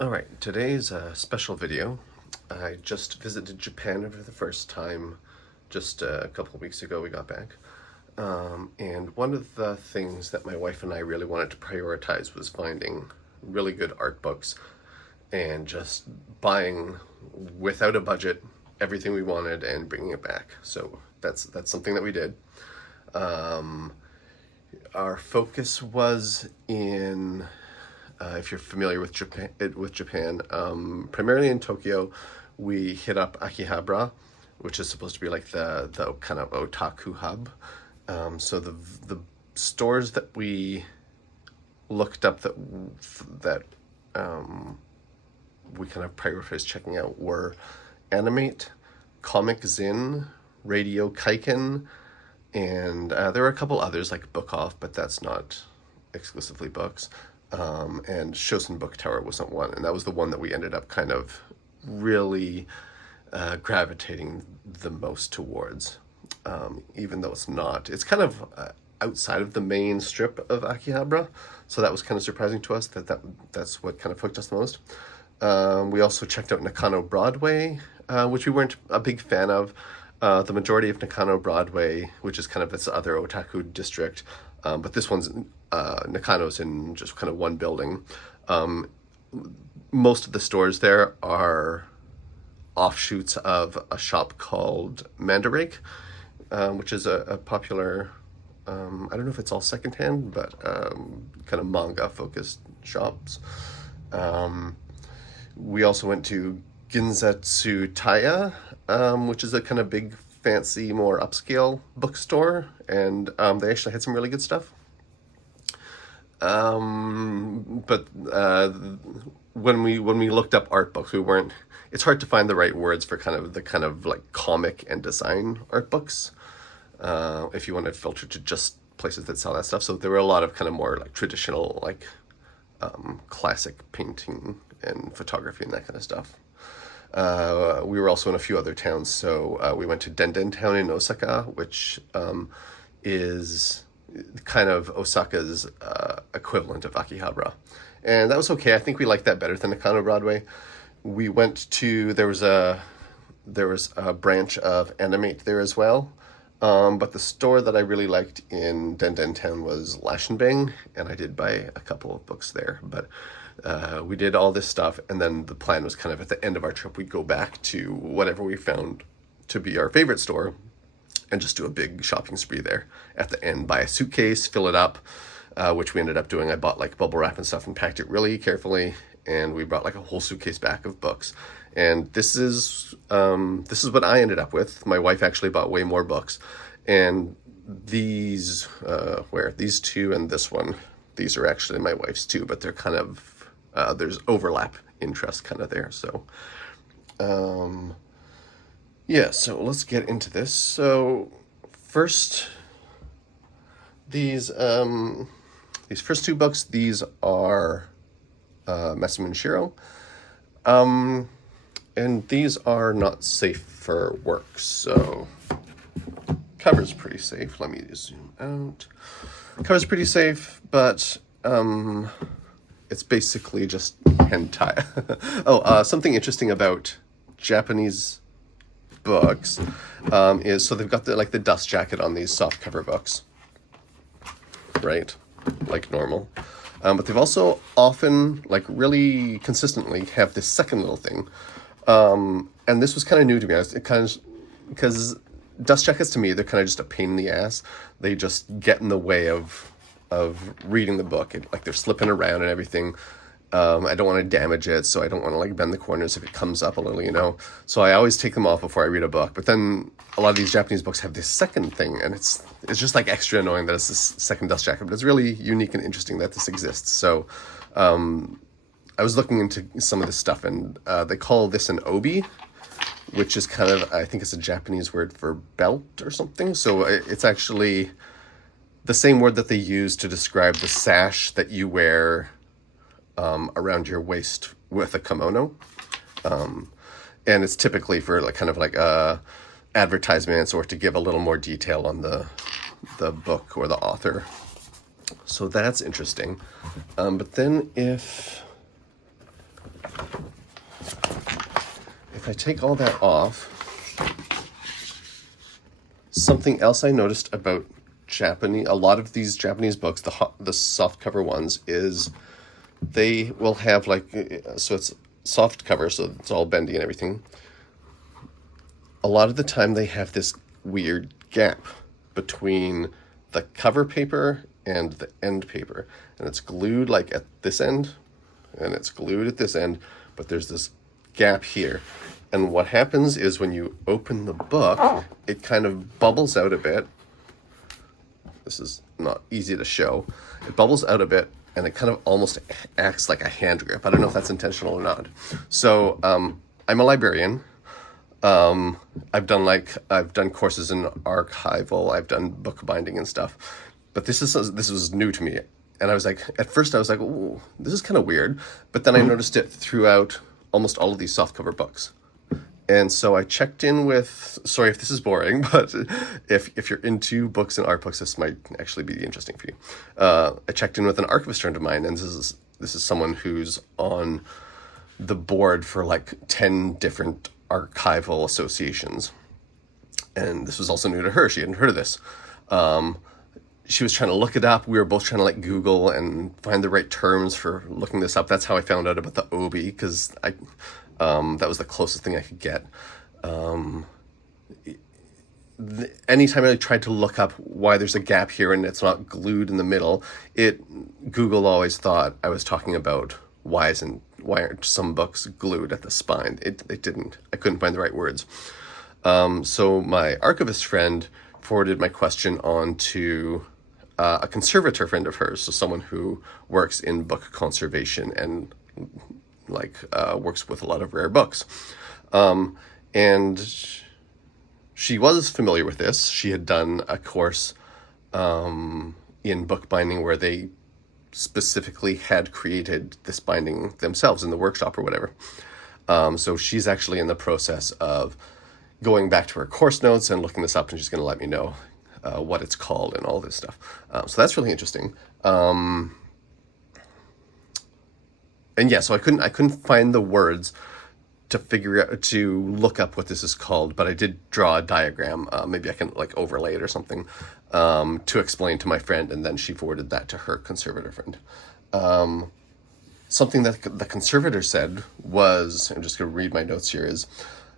Alright, today's a special video. I just visited Japan for the first time just a couple of weeks ago. We got back. And one of the things that my wife and I really wanted to prioritize was finding really good art books and just buying, without a budget, everything we wanted and bringing it back. So that's something that we did. Our focus was in if you're familiar with Japan, primarily in Tokyo, we hit up Akihabara, which is supposed to be like the kind of otaku hub. So the stores that we looked up that we kind of prioritized checking out were Animate, Comic Zin, Radio Kaiken, and there were a couple others like Book Off, but that's not exclusively books. And Shosen Book Tower wasn't one, and that was the one that we ended up kind of really gravitating the most towards, even though it's kind of outside of the main strip of Akihabara, so that was kind of surprising to us that's what kind of hooked us the most. We also checked out Nakano Broadway, which we weren't a big fan of. The majority of Nakano Broadway, which is kind of this other otaku district, but this one's Nakano's in just kind of one building. Most of the stores there are offshoots of a shop called Mandarake, which is a popular, I don't know if it's all secondhand, but kind of manga focused shops. We also went to Ginzatsu Taya, which is a kind of big, fancy, more upscale bookstore, and they actually had some really good stuff. But when we looked up art books, it's hard to find the right words for the kind of like comic and design art books, if you want to filter to just places that sell that stuff. So there were a lot of kind of more like traditional, like classic painting and photography and that kind of stuff. We were also in a few other towns, so we went to Denden Town in Osaka, which is kind of Osaka's equivalent of Akihabara, and that was okay. I think we liked that better than Nakano Broadway. We went to there was a branch of Animate there as well, but the store that I really liked in Denden Town was Lashenbang, and I did buy a couple of books there. But we did all this stuff, and then the plan was kind of at the end of our trip we'd go back to whatever we found to be our favorite store and just do a big shopping spree there at the end. Buy a suitcase, fill it up, which we ended up doing. I bought like bubble wrap and stuff and packed it really carefully, and we brought like a whole suitcase back of books. And this is what I ended up with. My wife actually bought way more books, and these two and this one, these are actually my wife's too, but they're kind of there's overlap interest kind of there. So yeah, so let's get into this. So first, these first two books, these are Masamune Shirow, and these are not safe for work. So cover's pretty safe. Let me zoom out. Cover's pretty safe, but it's basically just hentai. Something interesting about Japanese books is, so they've got the dust jacket on these soft cover books, right? Like normal. But they've also often, like really consistently, have this second little thing. And this was kind of new to me. Because dust jackets to me, they're kind of just a pain in the ass. They just get in the way of reading the book. Like they're slipping around and everything. I don't want to damage it, so I don't want to like bend the corners if it comes up a little, So I always take them off before I read a book. But then a lot of these Japanese books have this second thing, and it's just like extra annoying that it's this second dust jacket. But it's really unique and interesting that this exists. So I was looking into some of this stuff, and they call this an obi, which is kind of, I think it's a Japanese word for belt or something. So it's actually the same word that they use to describe the sash that you wear around your waist with a kimono, and it's typically for like kind of like advertisements or to give a little more detail on the book or the author. So that's interesting. But then if I take all that off, something else I noticed about a lot of these Japanese books, the soft cover ones, is they will have so it's soft cover, so it's all bendy and everything. A lot of the time they have this weird gap between the cover paper and the end paper, and it's glued at this end, and it's glued at this end, but there's this gap here. And what happens is when you open the book, it kind of bubbles out a bit. This is not easy to show. It bubbles out a bit, and it kind of almost acts like a hand grip. I don't know if that's intentional or not. So I'm a librarian. I've done courses in archival. I've done bookbinding and stuff. But this was new to me. And I was like, at first I was like, ooh, this is kind of weird. But then I noticed it throughout almost all of these softcover books. And so I checked in with, sorry if this is boring, but if you're into books and art books, this might actually be interesting for you. I checked in with an archivist friend of mine, and this is someone who's on the board for 10 different archival associations. And this was also new to her. She hadn't heard of this. She was trying to look it up. We were both trying to Google and find the right terms for looking this up. That's how I found out about the obi, because that was the closest thing I could get. Anytime I tried to look up why there's a gap here and it's not glued in the middle, Google always thought I was talking about why aren't some books glued at the spine. It didn't. I couldn't find the right words. So my archivist friend forwarded my question on to a conservator friend of hers, so someone who works in book conservation and works with a lot of rare books. And she was familiar with this. She had done a course in bookbinding where they specifically had created this binding themselves in the workshop or whatever. So she's actually in the process of going back to her course notes and looking this up, and she's going to let me know what it's called and all this stuff. So that's really interesting. And yeah, so I couldn't find the words to look up what this is called, but I did draw a diagram. Maybe I can overlay it or something to explain to my friend, and then she forwarded that to her conservator friend. Something that the conservator said was, I'm just going to read my notes here, is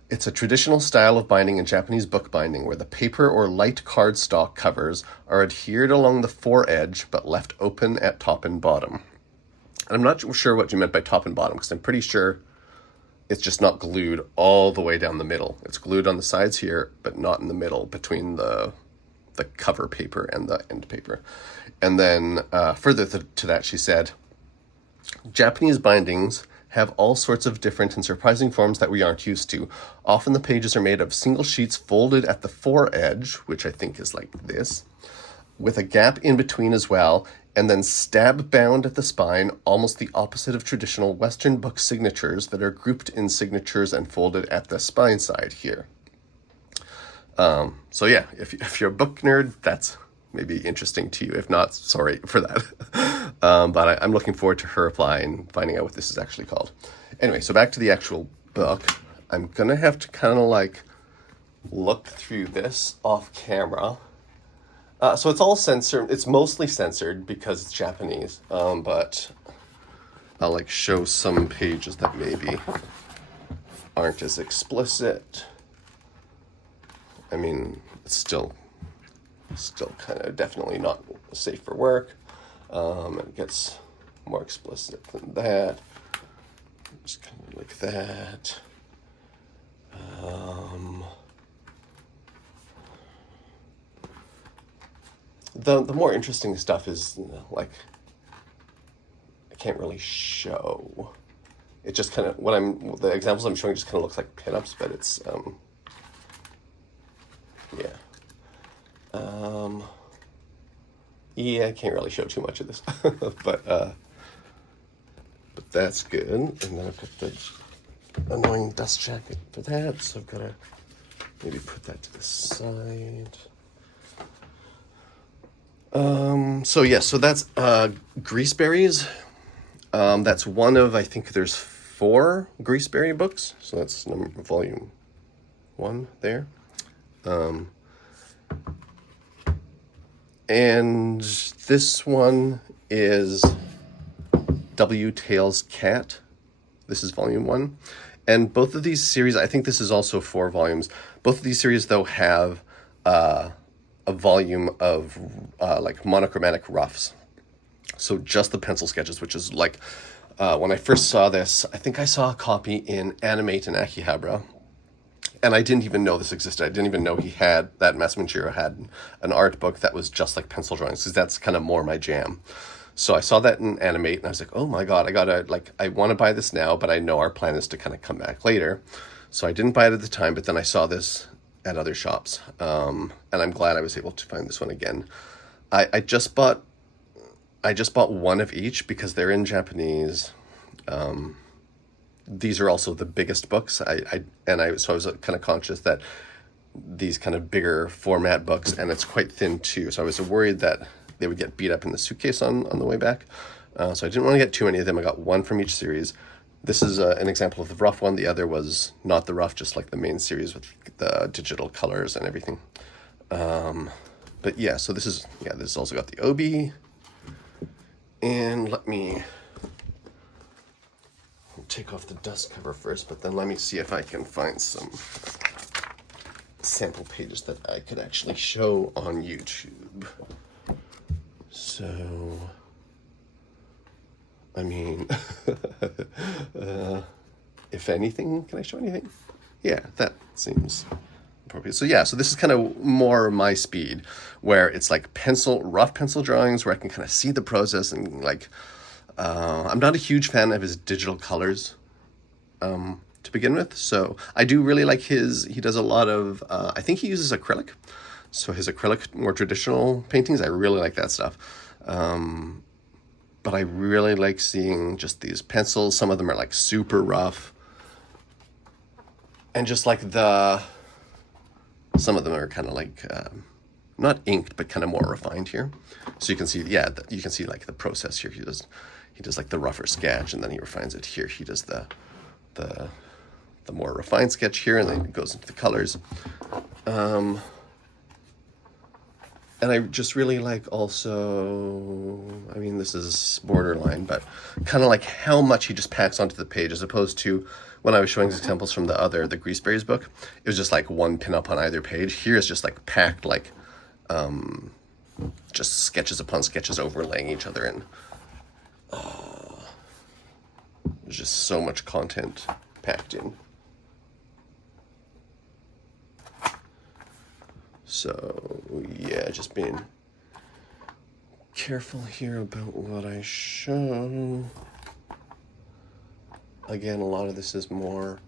it's a traditional style of binding in Japanese bookbinding where the paper or light cardstock covers are adhered along the foredge but left open at top and bottom. And I'm not sure what you meant by top and bottom, because I'm pretty sure it's just not glued all the way down the middle. It's glued on the sides here, but not in the middle between the cover paper and the end paper. And then further to that, she said, Japanese bindings have all sorts of different and surprising forms that we aren't used to. Often the pages are made of single sheets folded at the foredge, which I think is like this, with a gap in between as well, and then stab bound at the spine, almost the opposite of traditional Western book signatures that are grouped in signatures and folded at the spine side here. So yeah, if you're a book nerd, that's maybe interesting to you. If not, sorry for that. But I'm looking forward to her reply and finding out what this is actually called. Anyway, so back to the actual book. I'm gonna have to kind of look through this off camera. So it's all censored. It's mostly censored because it's Japanese. But I'll show some pages that maybe aren't as explicit. I mean, it's still kind of definitely not safe for work. It gets more explicit than that. Just kind of like that. The more interesting stuff is I can't really show. It just kind of the examples I'm showing just kind of looks like pinups, but it's yeah. Yeah, I can't really show too much of this, but that's good. And then I've got the annoying dust jacket for that, so I've got to maybe put that to the side. So that's Greaseberries. That's one of, I think there's 4 Greaseberry books. So that's volume 1 there. And this one is W. Tails Cat. This is volume 1. And both of these series, I think this is also 4 volumes. Both of these series, though, have a volume of like monochromatic roughs. So just the pencil sketches, which is like, when I first saw this, I think I saw a copy in Animate and Akihabara. And I didn't even know this existed. I didn't even know that Masamune had an art book that was just like pencil drawings, because that's kind of more my jam. So I saw that in Animate, and I was like, oh my god, I want to buy this now, but I know our plan is to kind of come back later. So I didn't buy it at the time, but then I saw this at other shops. And I'm glad I was able to find this one again. I just bought one of each because they're in Japanese. These are also the biggest books. So I was kind of conscious that these kind of bigger format books, and it's quite thin too. So I was worried that they would get beat up in the suitcase on the way back. So I didn't want to get too many of them. I got one from each series. This is an example of the rough one. The other was not the rough, just like the main series with the digital colors and everything. But yeah, so this has also got the obi. And let me take off the dust cover first, but then let me see if I can find some sample pages that I could actually show on YouTube. So, I mean, if anything, can I show anything? Yeah, that seems appropriate. So yeah, so this is kind of more my speed, where it's like rough pencil drawings where I can kind of see the process and like, I'm not a huge fan of his digital colors to begin with. So I do really like he does a lot of, I think he uses acrylic. So his acrylic, more traditional paintings, I really like that stuff. But I really like seeing just these pencils. Some of them are like super rough. And just like some of them are kind of like, not inked, but kind of more refined here. So you can see, you can see like the process here. He does like the rougher sketch, and then he refines it here. He does the more refined sketch here, and then it goes into the colors. And I just really like also, I mean, this is borderline, but kind of like how much he just packs onto the page, as opposed to when I was showing examples from the Greaseberries book, it was just like one pinup on either page. Here is just like packed, like just sketches upon sketches overlaying each other, and there's just so much content packed in. So yeah, just being careful here about what I show. Again, a lot of this is more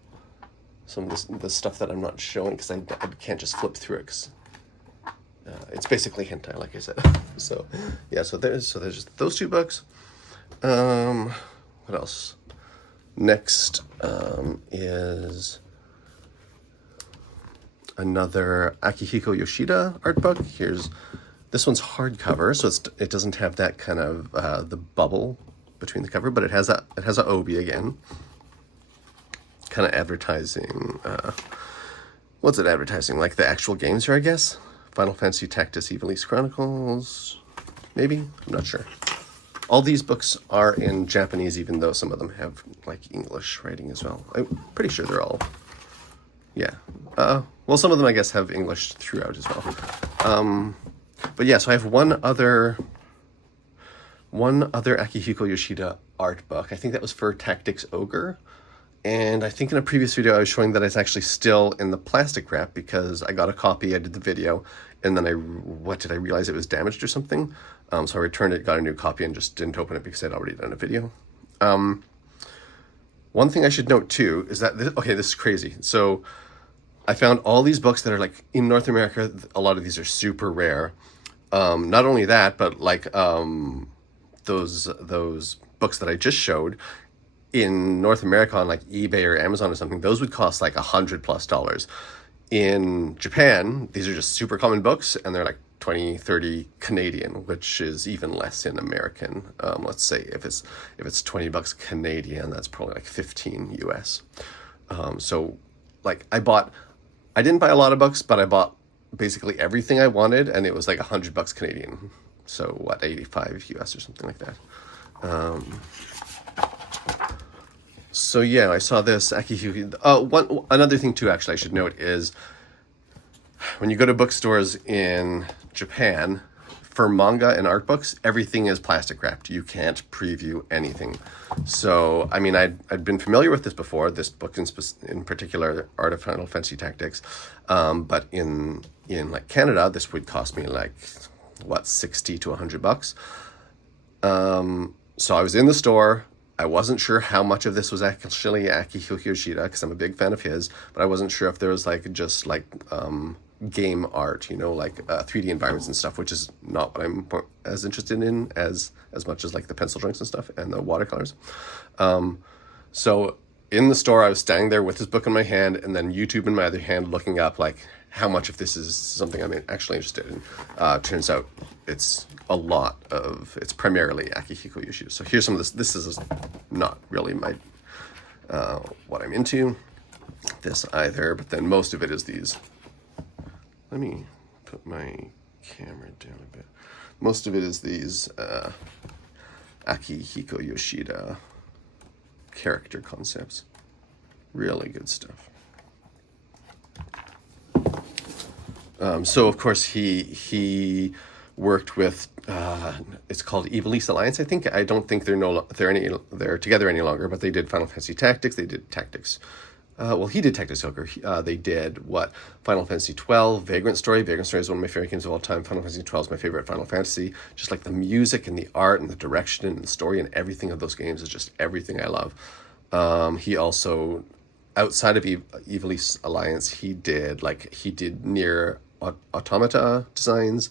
some of the stuff that I'm not showing because I can't just flip through it. 'Cause, it's basically hentai, like I said. So yeah, so there's just those 2 books. What else? Next is another Akihiko Yoshida art book. This one's hardcover, so it doesn't have that kind of the bubble between the cover, but it has a obi again, kind of advertising. What's it advertising? Like the actual games here, I guess. Final Fantasy Tactics Ivalice Chronicles, maybe. I'm not sure. All these books are in Japanese, even though some of them have like English writing as well. I'm pretty sure they're all. Yeah. Well, some of them I guess have English throughout as well. But yeah, so I have one other Akihiko Yoshida art book. I think that was for Tactics Ogre. And I think in a previous video I was showing that it's actually still in the plastic wrap because I got a copy, I did the video, and then I realize it was damaged or something? So I returned it, got a new copy, and just didn't open it because I'd already done a video. One thing I should note too is that, this is crazy. So I found all these books that are like in North America, a lot of these are super rare. Not only that, but like those books that I just showed in North America on like eBay or Amazon or something, those would cost like $100+. In Japan, these are just super common books, and they're like 20, 30 Canadian, which is even less in American. Let's say if it's $20 Canadian, that's probably like 15 US. So like I didn't buy a lot of books, but I bought basically everything I wanted, and it was like $100 Canadian. So what, 85 US or something like that. So yeah, I saw this Akihiko. Another thing too, actually, I should note is when you go to bookstores in Japan, for manga and art books, everything is plastic wrapped. You can't preview anything. So, I mean, I'd been familiar with this before, this book in particular, Art of Final Fantasy Tactics. But in like Canada, this would cost me like, what, 60 to $100. So I was in the store. I wasn't sure how much of this was actually Akihiko Yoshida, because I'm a big fan of his, but I wasn't sure if there was like just like game art, you know, like 3D environments and stuff, which is not what I'm as interested in as much as like the pencil drawings and stuff and the watercolors. So in the store, I was standing there with this book in my hand and then YouTube in my other hand, looking up like how much of this is something I'm actually interested in. Turns out it's primarily Akihiko Yoshida. So here's some of this. This is not really my what I'm into, this either, but then most of it is these. Let me put my camera down a bit. Most of it is these Akihiko Yoshida character concepts. Really good stuff. So of course he worked with it's called Evilise Alliance, I think. I don't think they're together any longer, but they did Final Fantasy Tactics. They did Tactics. He did Tactics Ogre. They did Final Fantasy 12, Vagrant Story. Vagrant Story is one of my favorite games of all time. Final Fantasy 12 is my favorite Final Fantasy. Just like the music and the art and the direction and the story and everything of those games is just everything I love. He also, outside of Evilise Alliance, he did Nier Automata designs.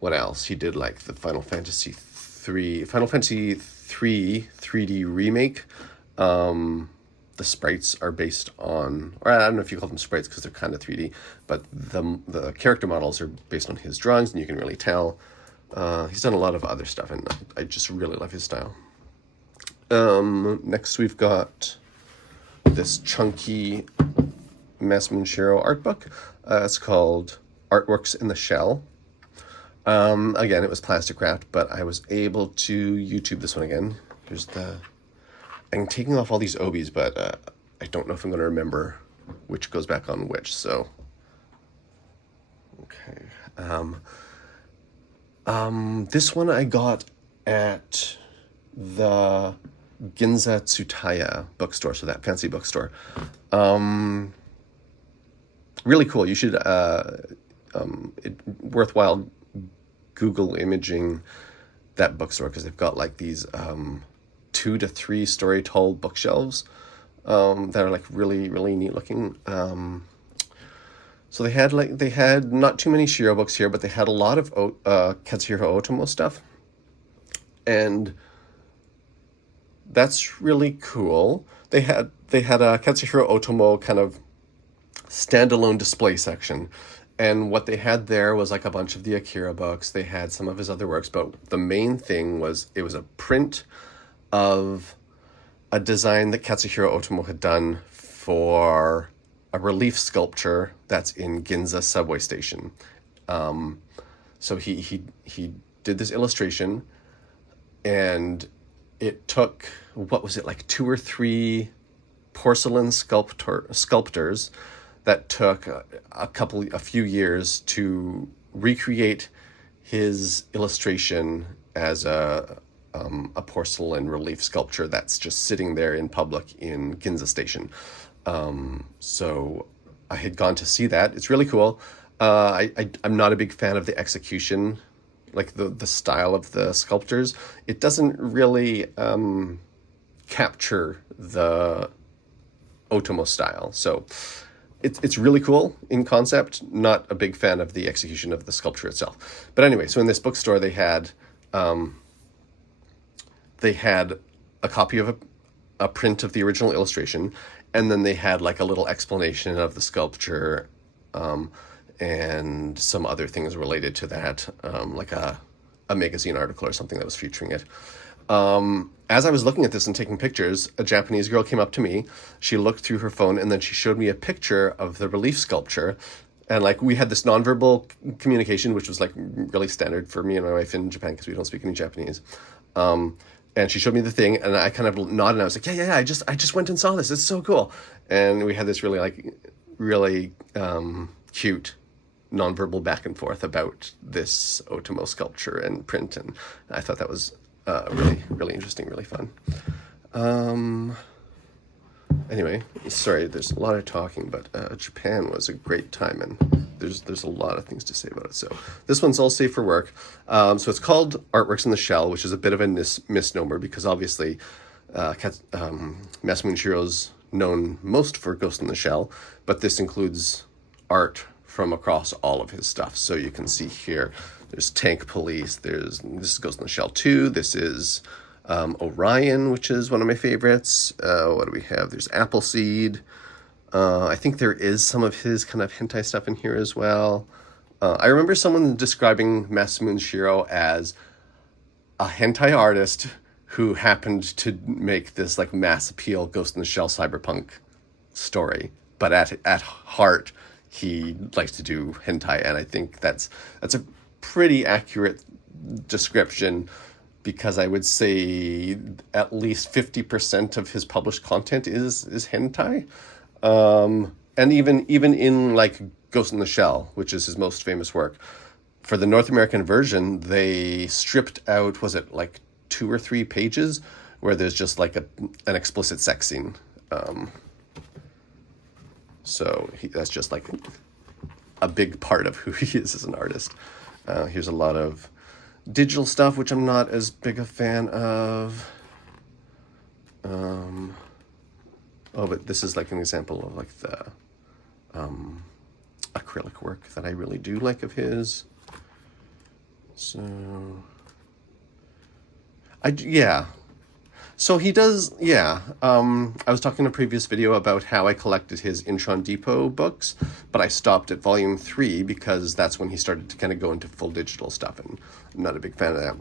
What else? He did like the Final Fantasy 3 3D remake. The sprites are based on, or I don't know if you call them sprites because they're kind of 3D, but the character models are based on his drawings, and you can really tell. He's done a lot of other stuff, and I just really love his style. Next we've got this chunky Masamune Shirow art book. It's called Artworks in the Shell. Again, it was plastic wrapped, but I was able to YouTube this one again. I'm taking off all these obies, but I don't know if I'm going to remember which goes back on which, so. Okay. This one I got at the Ginza Tsutaya bookstore, so that fancy bookstore. Really cool. You should, worthwhile Google imaging that bookstore, because they've got like these 2 to 3 story tall bookshelves that are like really, really neat looking. So they had not too many Shirow books here, but they had a lot of Katsuhiro Otomo stuff, and that's really cool. They had a Katsuhiro Otomo kind of standalone display section, and what they had there was like a bunch of the Akira books. They had some of his other works, but the main thing was it was a print of a design that Katsuhiro Otomo had done for a relief sculpture that's in Ginza subway station. So he did this illustration, and it took, what was it, like 2 or 3 porcelain sculptors that took a few years to recreate his illustration as a porcelain relief sculpture that's just sitting there in public in Ginza Station. So I had gone to see that. It's really cool. I'm not a big fan of the execution, like the style of the sculptures. It doesn't really capture the Otomo style. So it's really cool in concept. Not a big fan of the execution of the sculpture itself. But anyway, so in this bookstore they had a copy of a print of the original illustration, and then they had like a little explanation of the sculpture. and some other things related to that, like a magazine article or something that was featuring it. As I was looking at this and taking pictures, a Japanese girl came up to me. She looked through her phone and then she showed me a picture of the relief sculpture. And like we had this nonverbal communication, which was like really standard for me and my wife in Japan because we don't speak any Japanese. And she showed me the thing, and I kind of nodded, and I was like, yeah, I just went and saw this. It's so cool. And we had this really cute nonverbal back and forth about this Otomo sculpture and print, and I thought that was really interesting, really fun. Anyway, sorry, there's a lot of talking, but Japan was a great time, and there's a lot of things to say about it. So this one's all safe for work. So it's called Artworks in the Shell, which is a bit of a misnomer because obviously Masamune Shirow's known most for Ghost in the Shell, but this includes art from across all of his stuff. So you can see here, there's Tank Police, this is Ghost in the Shell 2, this is Orion, which is one of my favorites. What do we have? There's Appleseed. I think there is some of his kind of hentai stuff in here as well. I remember someone describing Masamune Shirow as a hentai artist who happened to make this like mass appeal Ghost in the Shell cyberpunk story, but at heart he likes to do hentai, and I think that's a pretty accurate description, because I would say at least 50% of his published content is hentai. And even in like Ghost in the Shell, which is his most famous work, for the North American version, they stripped out, was it like 2 or 3 pages where there's just like an explicit sex scene. So that's just like a big part of who he is as an artist. Here's a lot of digital stuff, which I'm not as big a fan of. But this is like an example of like the acrylic work that I really do like of his. So, So he does, I was talking in a previous video about how I collected his Intron Depot books, but I stopped at volume 3 because that's when he started to kind of go into full digital stuff, and I'm not a big fan of that.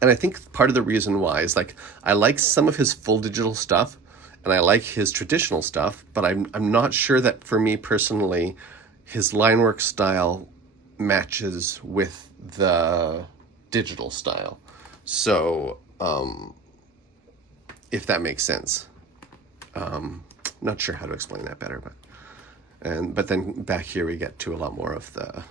And I think part of the reason why is like, I like some of his full digital stuff, and I like his traditional stuff, but I'm not sure that for me personally, his line work style matches with the digital style. So, if that makes sense. Not sure how to explain that better, but then back here we get to a lot more of the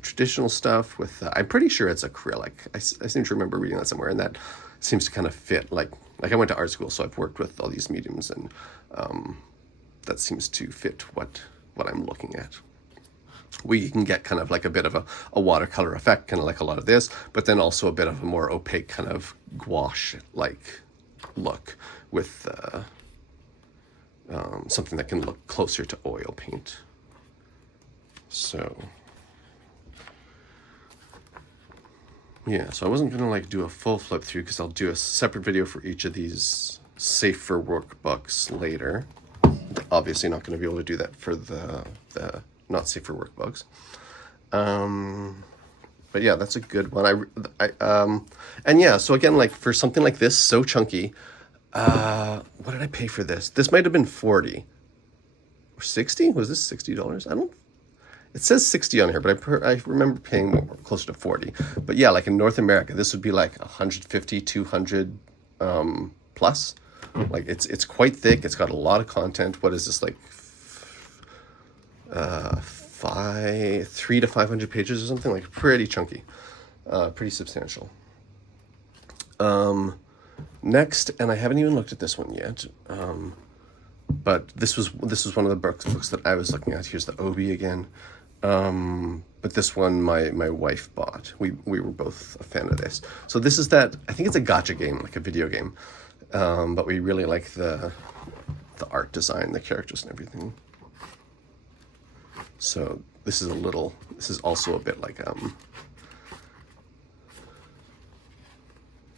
traditional stuff with, I'm pretty sure it's acrylic. I seem to remember reading that somewhere, and that seems to kind of fit, like I went to art school, so I've worked with all these mediums, and that seems to fit what I'm looking at. We can get kind of like a bit of a watercolor effect, kind of like a lot of this, but then also a bit of a more opaque kind of gouache-like look with something that can look closer to oil paint. So yeah, so I wasn't gonna like do a full flip through because I'll do a separate video for each of these safe for work books later. Obviously not going to be able to do that for the not safe for work books. But yeah, that's a good one. And yeah, so again, like for something like this, so chunky, what did I pay for this? This might have been 40 or 60. Was this $60? It says 60 on here, but I remember paying more, closer to 40. But yeah, like in North America, this would be like 150, 200 plus. Like it's quite thick. It's got a lot of content. What is this, like 300 to 500 pages or something? Like pretty chunky, pretty substantial. Next, and I haven't even looked at this one yet, but this was one of the books that I was looking at. Here's the Obi again. But this one my wife bought. We were both a fan of this. So this is I think it's a gacha game, like a video game. But we really like the art design, the characters and everything. So this is also a bit like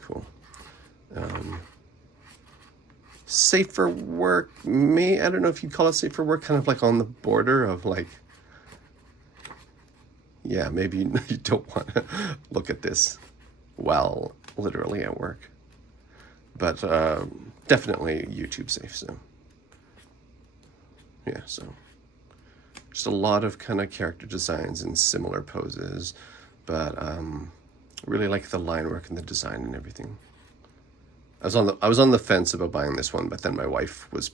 cool. Safe for work, I don't know if you'd call it safe for work, kind of like on the border of like yeah, maybe you don't want to look at this while literally at work. But definitely YouTube safe, so. Yeah, so. Just a lot of kind of character designs in similar poses, but really like the line work and the design and everything. I was on the fence about buying this one, but then my wife was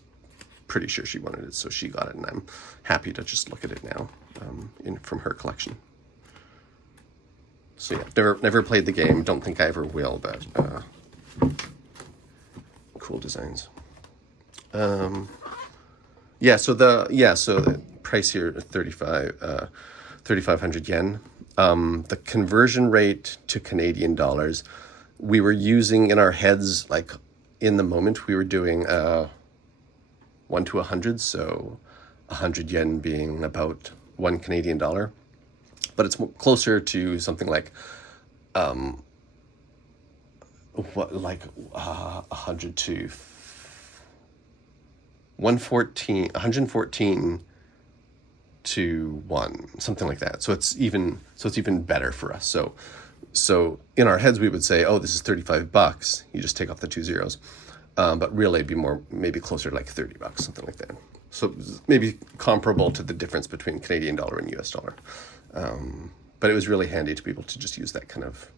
pretty sure she wanted it, so she got it, and I'm happy to just look at it now from her collection. So yeah, never played the game. Don't think I ever will, but cool designs. So the price here 3,500 yen. The conversion rate to Canadian dollars, we were using in our heads, like in the moment, we were doing 1 to 100, so 100 yen being about 1 Canadian dollar. But it's closer to something like 100 to 114 to 1, something like that. So it's even better for us. So in our heads we would say, oh, this is $35. You just take off the 2 zeros. But really it'd be maybe closer to like $30, something like that. So maybe comparable to the difference between Canadian dollar and US dollar. But it was really handy to be able to just use that kind of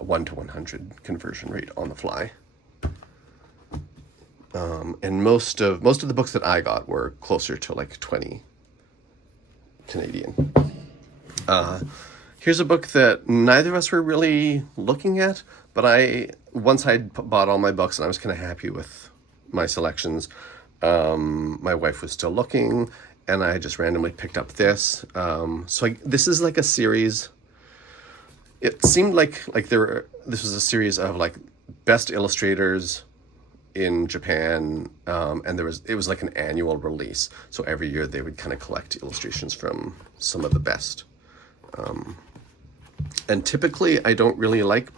1 to 100 conversion rate on the fly. And most of the books that I got were closer to like 20 Canadian. Here's a book that neither of us were really looking at, but once I'd bought all my books and I was kind of happy with my selections, my wife was still looking, and I just randomly picked up this. This is like a series. It seemed like this was a series of like best illustrators in Japan, and it was like an annual release. So every year they would kind of collect illustrations from some of the best. And typically I don't really like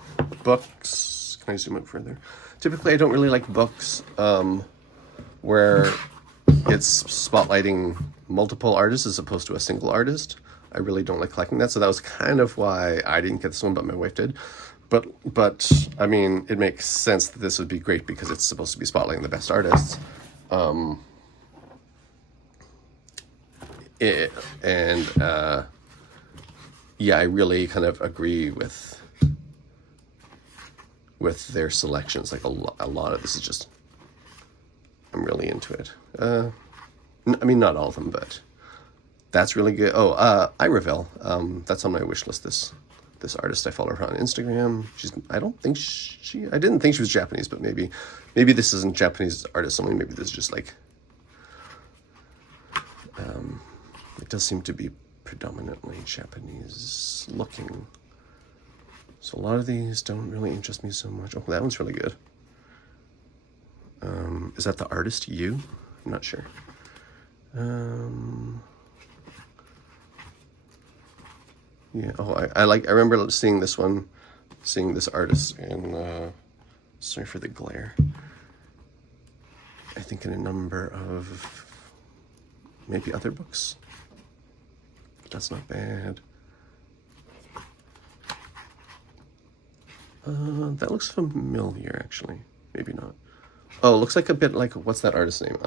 books. Can I zoom in further? Typically I don't really like books where it's spotlighting multiple artists as opposed to a single artist. I really don't like collecting that. So that was kind of why I didn't get this one, but my wife did. But I mean, it makes sense that this would be great because it's supposed to be spotlighting the best artists. I really kind of agree with their selections. Like a lot of this is just, I'm really into it. I mean, not all of them, but that's really good. Oh, Iraville. That's on my wish list. This artist, I follow her on Instagram. I didn't think she was Japanese, but maybe this isn't Japanese artist only. Maybe this is just like, it does seem to be predominantly Japanese looking. So a lot of these don't really interest me so much. Oh, that one's really good. Is that the artist you? I'm not sure. Yeah. Oh, I remember seeing this artist in. Sorry for the glare. I think in a number of maybe other books. But that's not bad. That looks familiar, actually. Maybe not. Oh, it looks like a bit like, what's that artist's name?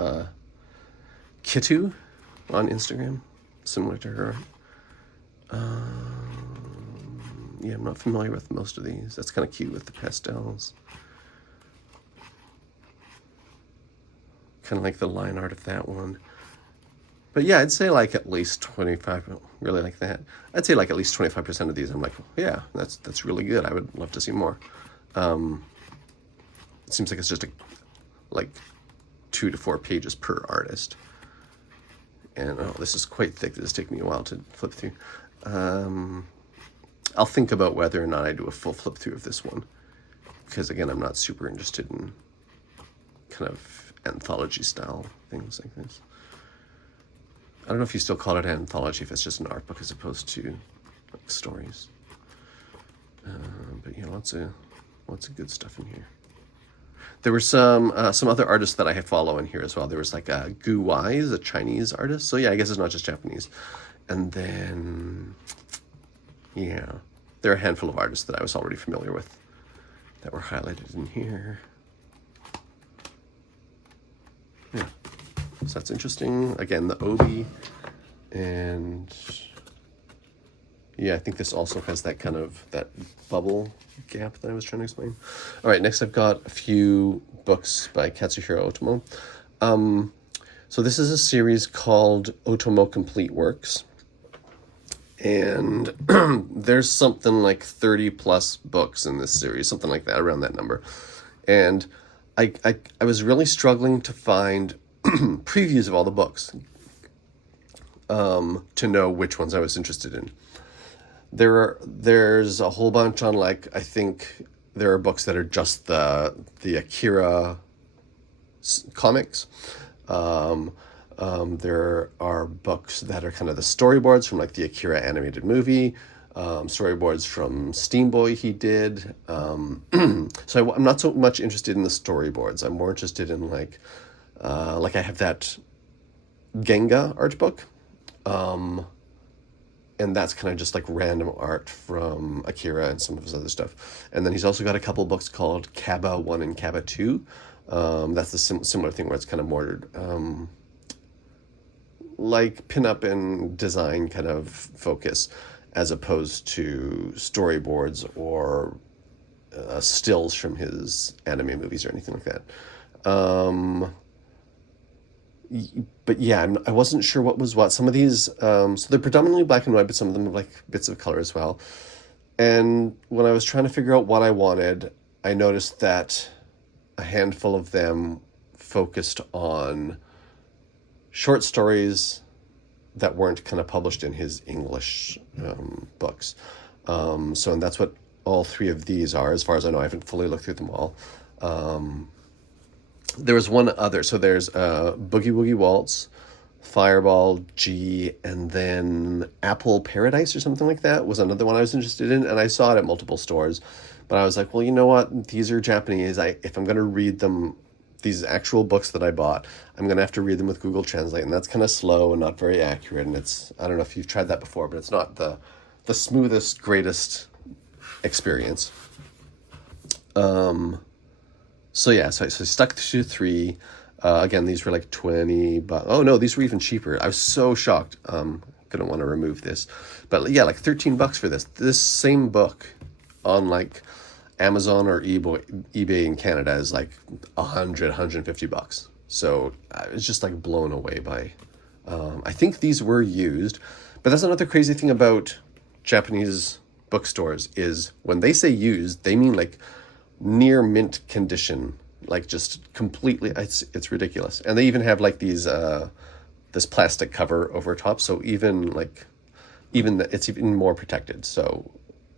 Kitu on Instagram. Similar to her. Yeah, I'm not familiar with most of these. That's kind of cute with the pastels. Kind of like the line art of that one. But yeah, I'd say like at least 25, really like that. I'd say like at least 25% of these, I'm like, yeah, that's really good. I would love to see more. It seems like it's just like 2 to 4 pages per artist. And this is quite thick. This is taking me a while to flip through. I'll think about whether or not I do a full flip through of this one. Because again, I'm not super interested in kind of anthology style things like this. I don't know if you still call it an anthology if it's just an art book as opposed to like stories. But yeah, lots of good stuff in here. There were some other artists that I follow in here as well. There was like Gu Wise, a Chinese artist. So yeah, I guess it's not just Japanese. And then Yeah, there are a handful of artists that I was already familiar with that were highlighted in here. Yeah, so that's interesting. Again, the obi, and yeah, I think this also has that kind of, that bubble gap that I was trying to explain. All right, next I've got a few books by Katsuhiro Otomo. So this is a series called Otomo Complete Works. And there's something like 30 plus books in this series, something like that, around that number. And I was really struggling to find previews of all the books to know which ones I was interested in. There's a whole bunch on, like, I think there are books that are just the Akira comics. There are books that are kind of the storyboards from, like, the Akira animated movie, storyboards from Steam Boy he did. So I'm not so much interested in the storyboards. I'm more interested in, like I have that Genga art book. And that's kind of just like random art from Akira and some of his other stuff. And then he's also got a couple books called Kaba 1 and Kaba 2. That's the similar thing where it's kind of more like pinup and design kind of focus, as opposed to storyboards or stills from his anime movies or anything like that. But yeah, I wasn't sure what was what. Some of these, so they're predominantly black and white, but some of them have like bits of color as well. And when I was trying to figure out what I wanted, I noticed that a handful of them focused on short stories that weren't kind of published in his English books. And that's what all three of these are, as far as I know. I haven't fully looked through them all. There was one other. So there's Boogie Woogie Waltz, Fireball, G, and then Apple Paradise or something like that was another one I was interested in. And I saw it at multiple stores. But I was like, well, you know what? These are Japanese. If I'm going to read them, these actual books that I bought, I'm going to have to read them with Google Translate. And that's kind of slow and not very accurate. And it's, I don't know if you've tried that before, but it's not the smoothest, greatest experience. So yeah, so I stuck to 3. Again, these were like 20, but oh no, these were even cheaper. I was so shocked. Gonna want to remove this, but yeah, like $13 for this. This same book on like Amazon or eBay in Canada is like $150. So I was just like blown away by. I think these were used, but that's another crazy thing about Japanese bookstores is when they say used, they mean like near mint condition, like just completely. It's ridiculous. And they even have like these this plastic cover over top, so it's even more protected. So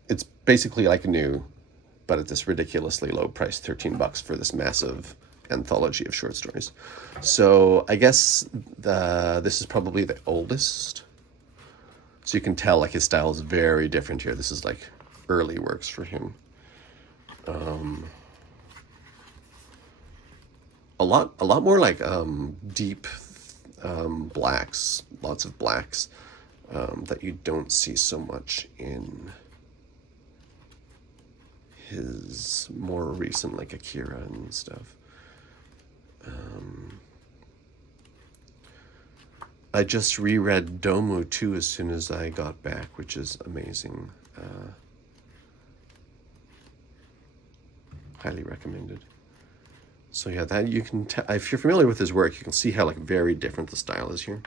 it's basically like new, but at this ridiculously low price, $13 for this massive anthology of short stories. So I guess this is probably the oldest. So you can tell like his style is very different here. This is like early works for him. A lot more like deep blacks, lots of blacks that you don't see so much in his more recent like Akira and stuff. I just reread Domu too as soon as I got back, which is amazing. Highly recommended. So yeah, that you can if you're familiar with his work, you can see how like very different the style is here.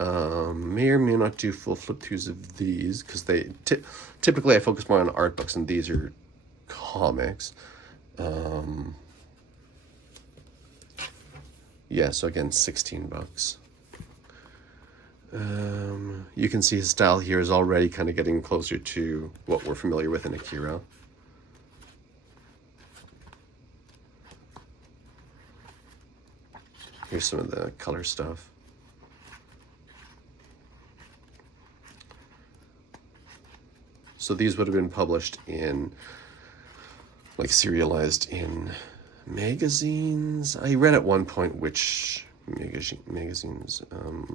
May or may not do full flip throughs of these because they typically I focus more on art books, and these are comics. Yeah, so again, $16. You can see his style here is already kind of getting closer to what we're familiar with in Akira. Here's some of the color stuff. So these would have been published in, like serialized in magazines. I read at one point which magazines,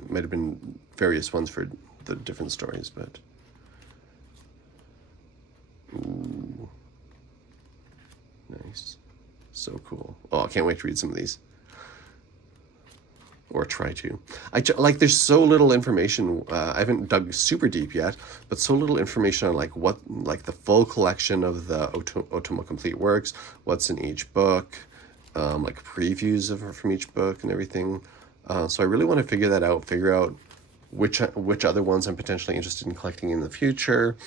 might have been various ones for the different stories, but Ooh. Nice. So cool. Oh, I can't wait to read some of these. Or try to. Like, there's so little information. I haven't dug super deep yet, but so little information on like what, like the full collection of the Otomo complete works, what's in each book, like previews of from each book and everything. So I really want to figure that out. Figure out which other ones I'm potentially interested in collecting in the future,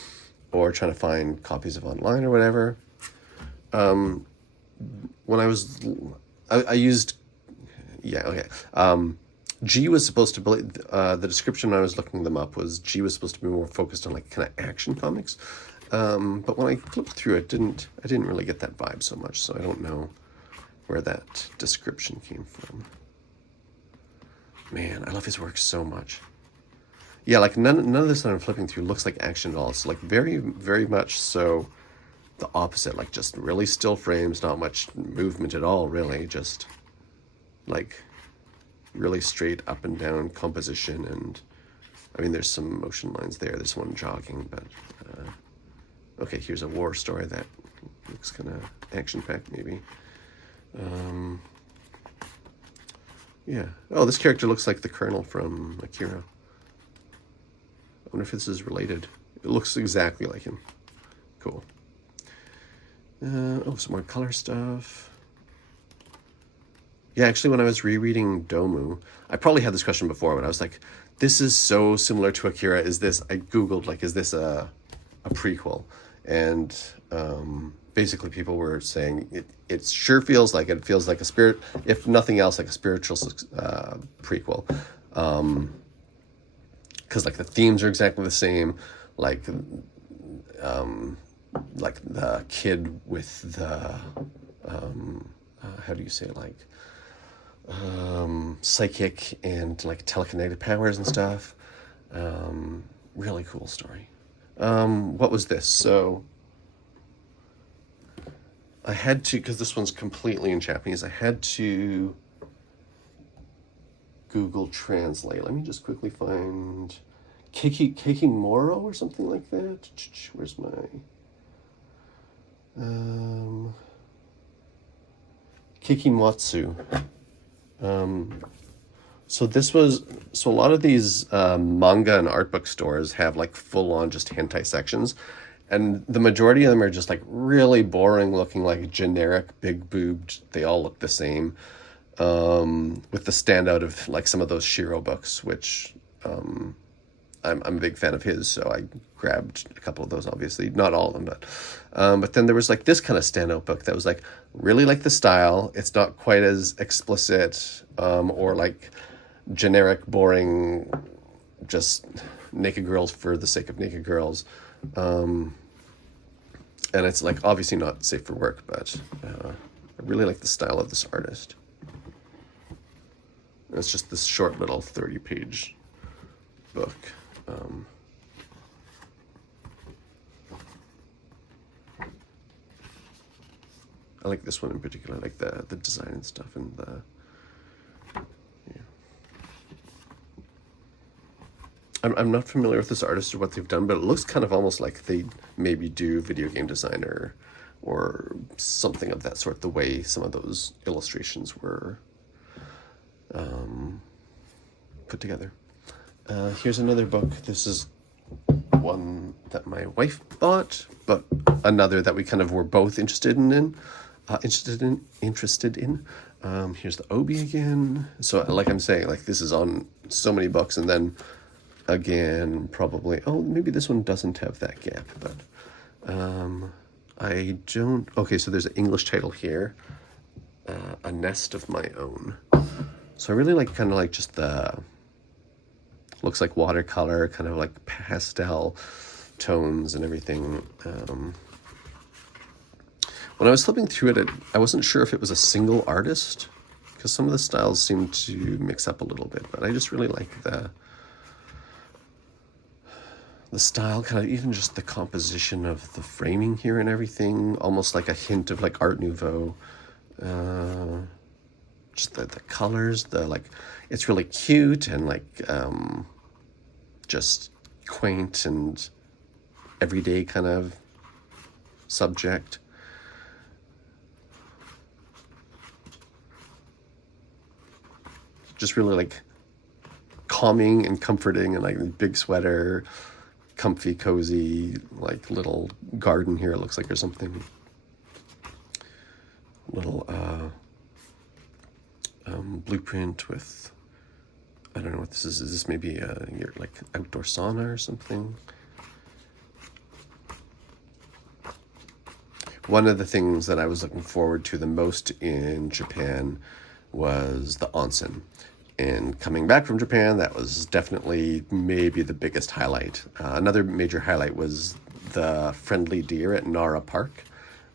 or trying to find copies of online or whatever. When I used. Yeah, okay. G was supposed to be, the description when I was looking them up was G was supposed to be more focused on like kind of action comics. But when I flipped through it, I didn't really get that vibe so much, so I don't know where that description came from. Man, I love his work so much. Yeah, like none of this that I'm flipping through looks like action at all. It's like very, very much so the opposite, like just really still frames, not much movement at all, really, just like really straight up and down composition. And I mean, there's some motion lines there, there's one jogging, but okay, here's a war story that looks kind of action-packed maybe. Yeah, oh, this character looks like the Colonel from Akira. I wonder if this is related. It looks exactly like him. Cool. Oh, some more color stuff. Yeah, actually, when I was rereading Domu, I probably had this question before, but I was like, this is so similar to Akira. I Googled, like, is this a prequel? And basically people were saying it sure feels like it. It feels like a spirit, if nothing else, like a spiritual prequel. Because, like, the themes are exactly the same. Like the kid with the, how do you say it, like, psychic and like telekinetic powers and stuff. Really cool story. What was this? So I had to, because this one's completely in Japanese, I had to Google Translate. Let me just quickly find Kekemotsu or something like that. Where's my Kekemotsu. So a lot of these manga and art book stores have like full on just hentai sections, and the majority of them are just like really boring looking, like generic big boobed. They all look the same, with the standout of like some of those Shirow books, which I'm a big fan of his, so I grabbed a couple of those. Obviously, not all of them, but then there was like this kind of standout book that was like really like the style. It's not quite as explicit, or like generic, boring, just naked girls for the sake of naked girls, and it's like obviously not safe for work, but I really like the style of this artist. And it's just this short little 30-page book. I like this one in particular. I like the design and stuff, and yeah. I'm not familiar with this artist or what they've done, but it looks kind of almost like they maybe do video game design or something of that sort, the way some of those illustrations were put together. Here's another book. This is one that my wife bought, but another that we kind of were both interested in. Here's the Obi again. So like I'm saying, like this is on so many books, and then again, probably, oh, maybe this one doesn't have that gap, but I don't, okay, so there's an English title here, A Nest of My Own. So I really like kind of like just looks like watercolor, kind of like pastel tones and everything. When I was flipping through it, I wasn't sure if it was a single artist, because some of the styles seem to mix up a little bit, but I just really like the style, kind of even just the composition of the framing here and everything, almost like a hint of like Art Nouveau. Just the colors, it's really cute and like just quaint and everyday kind of subject. Just really like calming and comforting, and like big sweater, comfy, cozy, like little garden here. It looks like, or something. Little blueprint with, I don't know what this is. Is this maybe your like outdoor sauna or something? One of the things that I was looking forward to the most in Japan was the onsen. And coming back from Japan, that was definitely maybe the biggest highlight. Another major highlight was the friendly deer at Nara Park.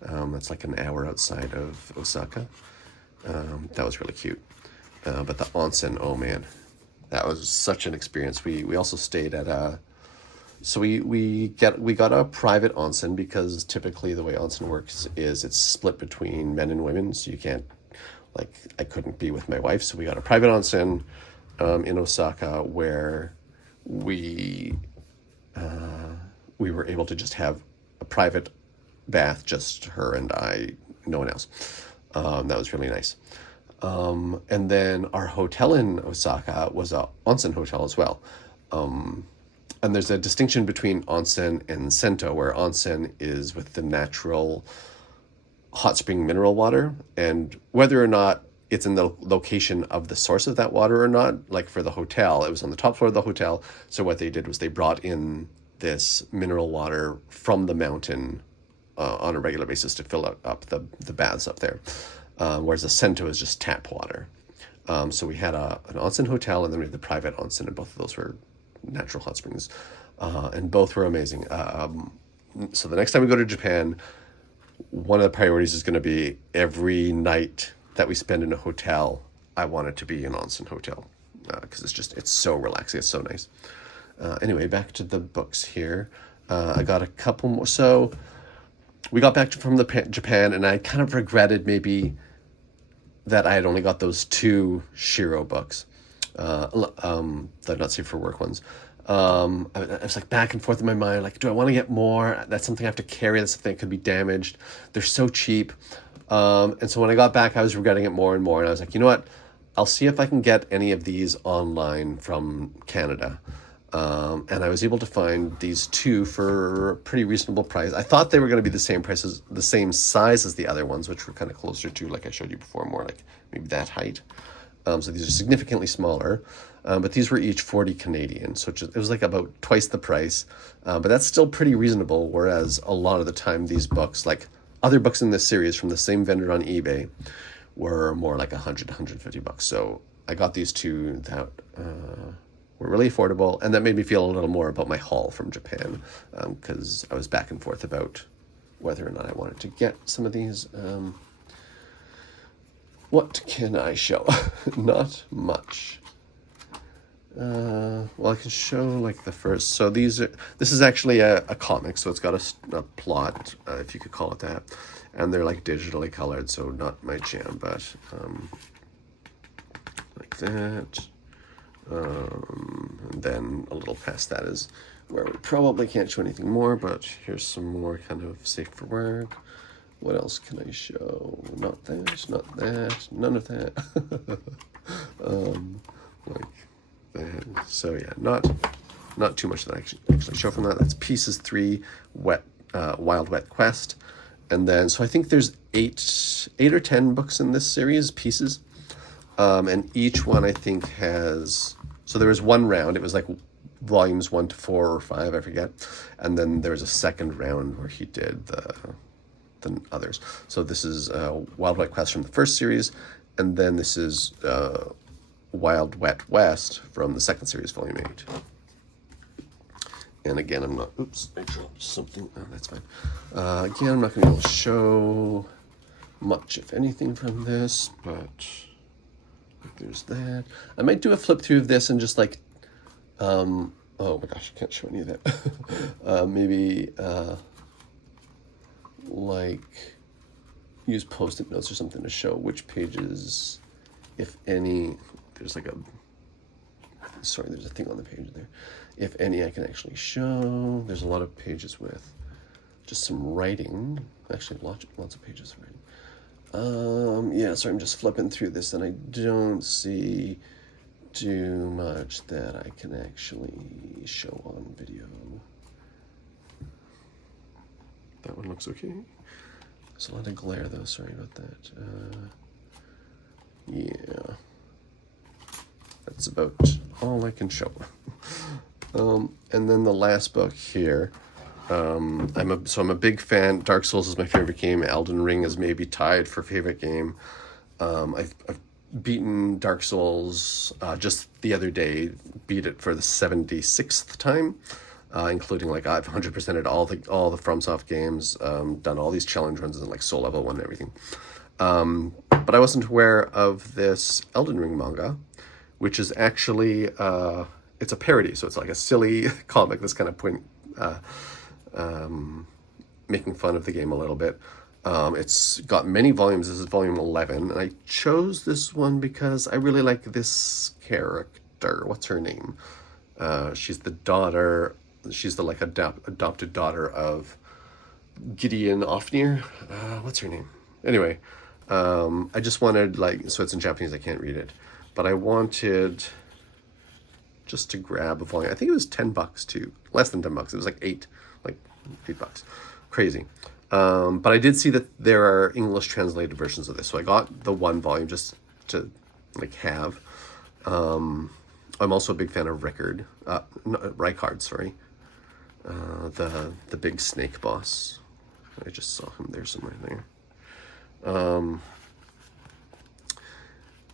That's like an hour outside of Osaka. That was really cute. But the onsen, oh man, that was such an experience. We also stayed at a, so we got a private onsen, because typically the way onsen works is it's split between men and women, so you can't, like, I couldn't be with my wife, so we got a private onsen in Osaka, where we were able to just have a private bath, just her and I, no one else. That was really nice. And then our hotel in Osaka was a onsen hotel as well. And there's a distinction between onsen and sento, where onsen is with the natural hot spring mineral water, and whether or not it's in the location of the source of that water or not, like for the hotel, it was on the top floor of the hotel. So what they did was they brought in this mineral water from the mountain on a regular basis to fill up the baths up there. Whereas the sento is just tap water. So we had an onsen hotel, and then we had the private onsen, and both of those were natural hot springs. And both were amazing. So the next time we go to Japan, one of the priorities is going to be every night that we spend in a hotel, I want it to be an onsen hotel, because it's so relaxing. It's so nice. Anyway, back to the books here. I got a couple more. So we got back from Japan, and I kind of regretted maybe that I had only got those 2 Shirow books, the not safe for work ones. I was like back and forth in my mind, like, do I want to get more? That's something I have to carry. That's something that could be damaged. They're so cheap. And so when I got back, I was regretting it more and more. And I was like, you know what? I'll see if I can get any of these online from Canada. And I was able to find these 2 for a pretty reasonable price. I thought they were going to be the same prices, the same size as the other ones, which were kind of closer to, like I showed you before, more like maybe that height. So these are significantly smaller, but these were each 40 Canadian. So it was like about twice the price, but that's still pretty reasonable. Whereas a lot of the time these books, like other books in this series from the same vendor on eBay, were more like 100, 150 bucks. So I got these 2 that were really affordable, and that made me feel a little more about my haul from Japan, because I was back and forth about whether or not I wanted to get some of these. What can I show? Not much. Well, I can show like the first. So this is actually a comic, so it's got a plot, if you could call it that, and they're like digitally colored, so not my jam, but like that. And then a little past that is where we probably can't show anything more, but here's some more kind of safe for work. What else can I show? Not that, none of that. Like that. So yeah, not too much that I actually show from that. That's Pieces 3, Wild Wet Quest. And then, so I think there's 8 or 10 books in this series, Pieces. And each one I think has, so there was one round, it was like volumes 1 to 4 or 5, I forget. And then there was a second round where he did the others. So this is Wild Wet Quest from the first series, and then this is Wild Wet West from the second series, volume 8. And again, I'm not, oops, I dropped something, oh, that's fine. Again, I'm not going to be able to show much, if anything, from this, but there's that. I might do a flip through of this and just like, oh my gosh, I can't show any of that. Maybe, like, use post-it notes or something to show which pages, if any, there's like there's a thing on the page there. If any, I can actually show. There's a lot of pages with just some writing. Actually, lots of pages of writing. Yeah, so I'm just flipping through this, and I don't see too much that I can actually show on video. That one looks okay. There's a lot of glare, though. Sorry about that. Yeah. That's about all I can show. And then the last book here. I'm a big fan. Dark Souls is my favorite game. Elden Ring is maybe tied for favorite game. I've beaten Dark Souls just the other day. Beat it for the 76th time, including like I've 100%ed all the FromSoft games. Done all these challenge runs and like soul level 1 and everything. But I wasn't aware of this Elden Ring manga, which is actually it's a parody. So it's like a silly comic that's kind of making fun of the game a little bit. It's got many volumes. This is volume 11, and I chose this one because I really like this character. What's her name? She's the daughter. She's the like adopted daughter of Gideon Ofnir. What's her name? Anyway, I just wanted so it's in Japanese. I can't read it, but I wanted just to grab a volume. I think it was $10 too. Less than $10. It was like $8. Crazy. But I did see that there are English translated versions of this, so I got the one volume just to have. I'm also a big fan of Rykard, sorry. The big snake boss. I just saw him there somewhere there.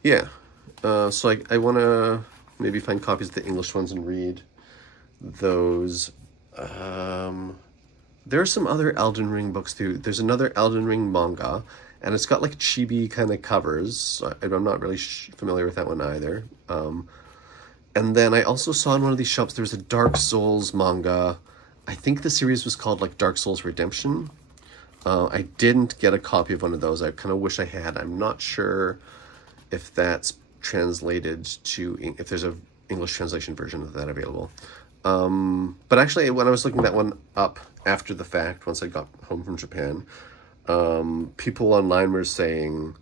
Yeah. So I want to maybe find copies of the English ones and read those. There are some other Elden Ring books too. There's another Elden Ring manga, and it's got like chibi kind of covers. I'm not really familiar with that one either. And then I also saw in one of these shops there's a Dark Souls manga. I think the series was called like Dark Souls Redemption. I didn't get a copy of one of those. I kind of wish I had. I'm not sure if that's translated to, if there's a English translation version of that available. But actually, when I was looking that one up after the fact, once I got home from Japan, people online were saying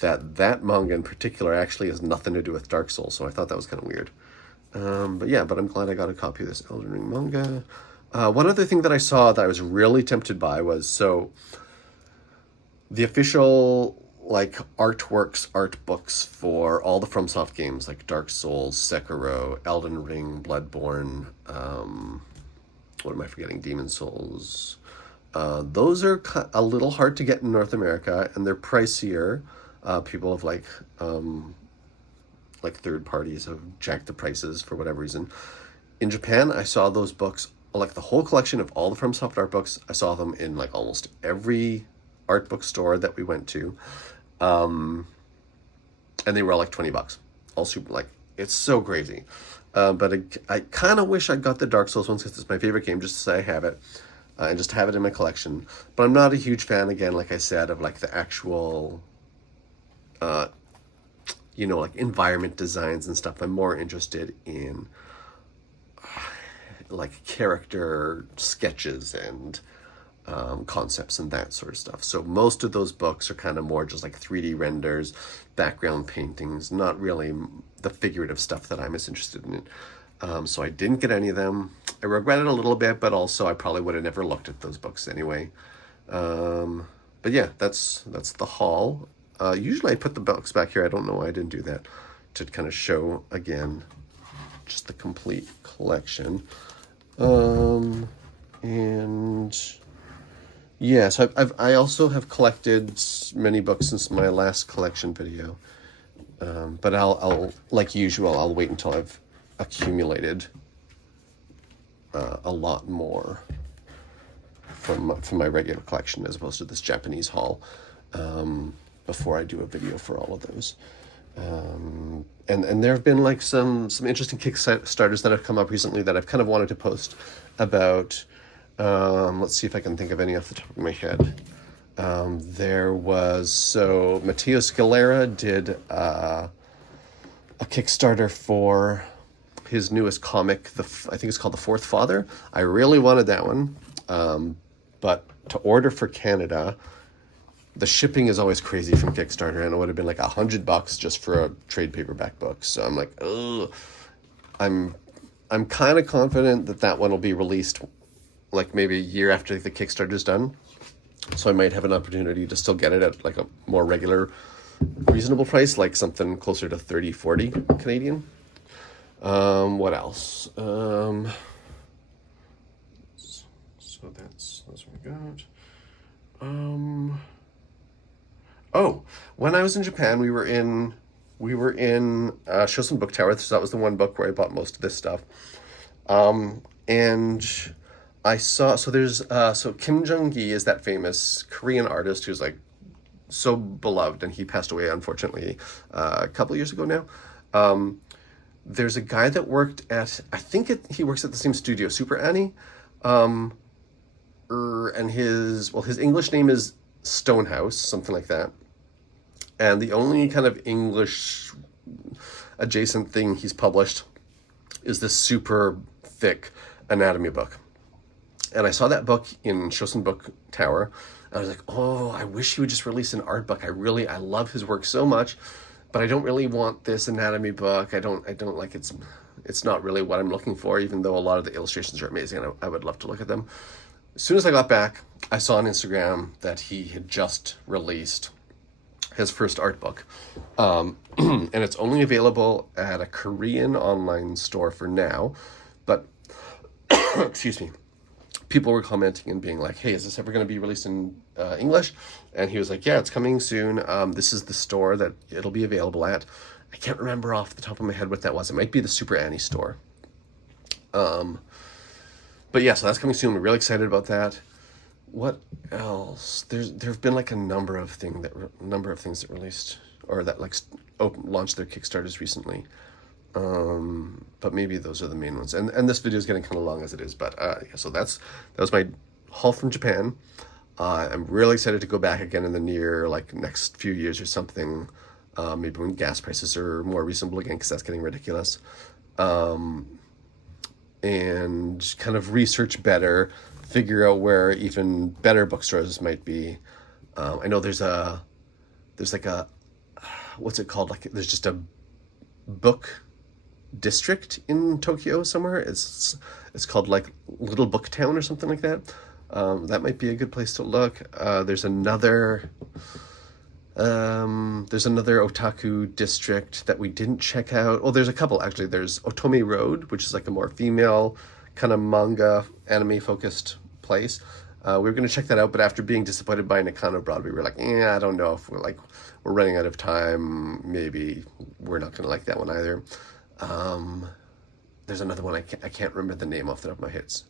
that manga in particular actually has nothing to do with Dark Souls, so I thought that was kind of weird. But I'm glad I got a copy of this Elden Ring manga. One other thing that I saw that I was really tempted by was, the official art books for all the FromSoft games like Dark Souls, Sekiro, Elden Ring, Bloodborne, what am I forgetting? Demon Souls. Those are a little hard to get in North America, and they're pricier. People have third parties have jacked the prices for whatever reason. In Japan, I saw those books, like the whole collection of all the FromSoft art books. I saw them in like almost every art book store that we went to. And they were all like $20. All super, it's so crazy. But I kind of wish I got the Dark Souls ones because it's my favorite game, just to say I have it. And just to have it in my collection. But I'm not a huge fan, again, like I said, of the actual, environment designs and stuff. I'm more interested in, character sketches and concepts and that sort of stuff. So most of those books are kind of more just 3D renders, background paintings, not really the figurative stuff that I'm as interested in. So I didn't get any of them. I regret it a little bit, but also I probably would have never looked at those books anyway. But yeah, that's the haul. Usually I put the books back here. I don't know why I didn't do that, to kind of show again just the complete collection. And yeah, so I also have collected many books since my last collection video. But I'll like usual, I'll wait until I've accumulated a lot more from my regular collection as opposed to this Japanese haul, before I do a video for all of those. And there have been some interesting Kickstarters that have come up recently that I've kind of wanted to post about. Let's see if I can think of any off the top of my head. There was, Matteo Scalera did a Kickstarter for his newest comic, I think it's called The Fourth Father. I really wanted that one, but to order for Canada, the shipping is always crazy from Kickstarter, and it would have been like $100 just for a trade paperback book. So I'm like, ugh. I'm kind of confident that that one will be released like maybe a year after the Kickstarter's done. So I might have an opportunity to still get it at like a more regular, reasonable price, like something closer to 30, 40 Canadian. What else? So that's what we got. Oh, when I was in Japan, we were in Shosen Book Tower. So that was the one book where I bought most of this stuff. And I saw, so there's so Kim Jung-gi is that famous Korean artist who's like so beloved, and he passed away unfortunately a couple years ago now. There's a guy that worked at, he works at the same studio, Super Annie, and his English name is Stonehouse, something like that. And the only kind of English adjacent thing he's published is this super thick anatomy book. And I saw that book in Shosen Book Tower. And I was like, oh, I wish he would just release an art book. I love his work so much, but I don't really want this anatomy book. I don't like it's not really what I'm looking for, even though a lot of the illustrations are amazing and I would love to look at them. As soon as I got back, I saw on Instagram that he had just released his first art book. And it's only available at a Korean online store for now. But, excuse me, people were commenting and being like, hey, is this ever going to be released in English? And he was like, yeah, it's coming soon. This is the store that it'll be available at. I can't remember off the top of my head what that was. It might be the Super Annie store. But yeah, so that's coming soon. We're really excited about that. What else? There have been like a number of things that released or that like launched their Kickstarters recently. But maybe those are the main ones. And this video is getting kind of long as it is. But yeah, so that was my haul from Japan. I'm really excited to go back again in the near next few years or something. Maybe when gas prices are more reasonable again, because that's getting ridiculous. And kind of research better, figure out where even better bookstores might be. I know there's like a, what's it called? Like there's just a book district in Tokyo somewhere. It's called like Little Book Town or something like that. That might be a good place to look. There's another otaku district that we didn't check out. Well, there's a couple actually. There's Otome Road, which is like a more female kind of manga anime focused place. We were going to check that out, but after being disappointed by Nakano Broad, we were like, I don't know if we're running out of time. Maybe we're not going to like that one either. There's another one I can't remember the name off the top of my head. It's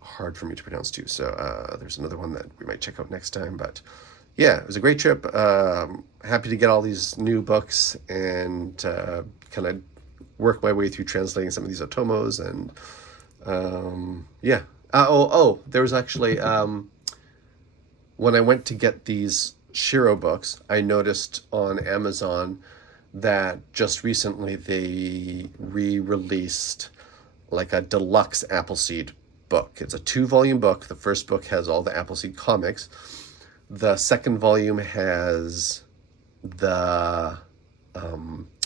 hard for me to pronounce too. So there's another one that we might check out next time. But yeah, it was a great trip. Happy to get all these new books and kind of work my way through translating some of these Otomos. And yeah. There was actually, when I went to get these Shirow books, I noticed on Amazon that just recently they re-released like a deluxe Appleseed book. It's a 2-volume book. The first book has all the Appleseed comics. The second volume has the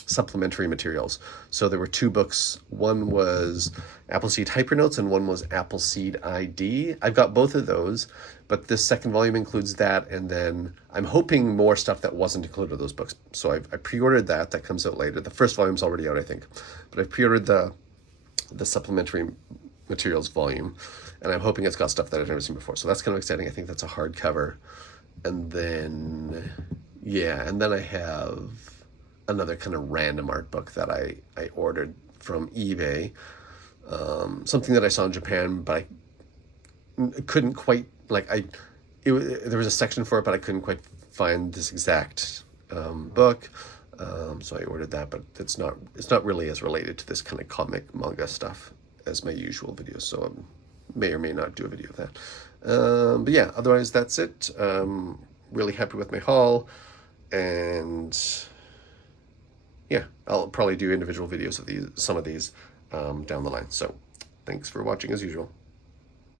supplementary materials. So there were 2 books. One was Appleseed Hypernotes and one was Appleseed ID. I've got both of those, but this second volume includes that, and then I'm hoping more stuff that wasn't included in those books. So I pre-ordered that. That comes out later. The first volume's already out, I think. But I pre-ordered the supplementary materials volume, and I'm hoping it's got stuff that I've never seen before. So that's kind of exciting. I think that's a hardcover. And then, yeah, and then I have another kind of random art book that I ordered from eBay. Something that I saw in Japan, but I couldn't quite, there was a section for it, but I couldn't quite find this exact book. So I ordered that, but it's not really as related to this kind of comic manga stuff as my usual videos. So may or may not do a video of that. But yeah, otherwise that's it. Really happy with my haul, and yeah, I'll probably do individual videos of some of these down the line. So thanks for watching as usual.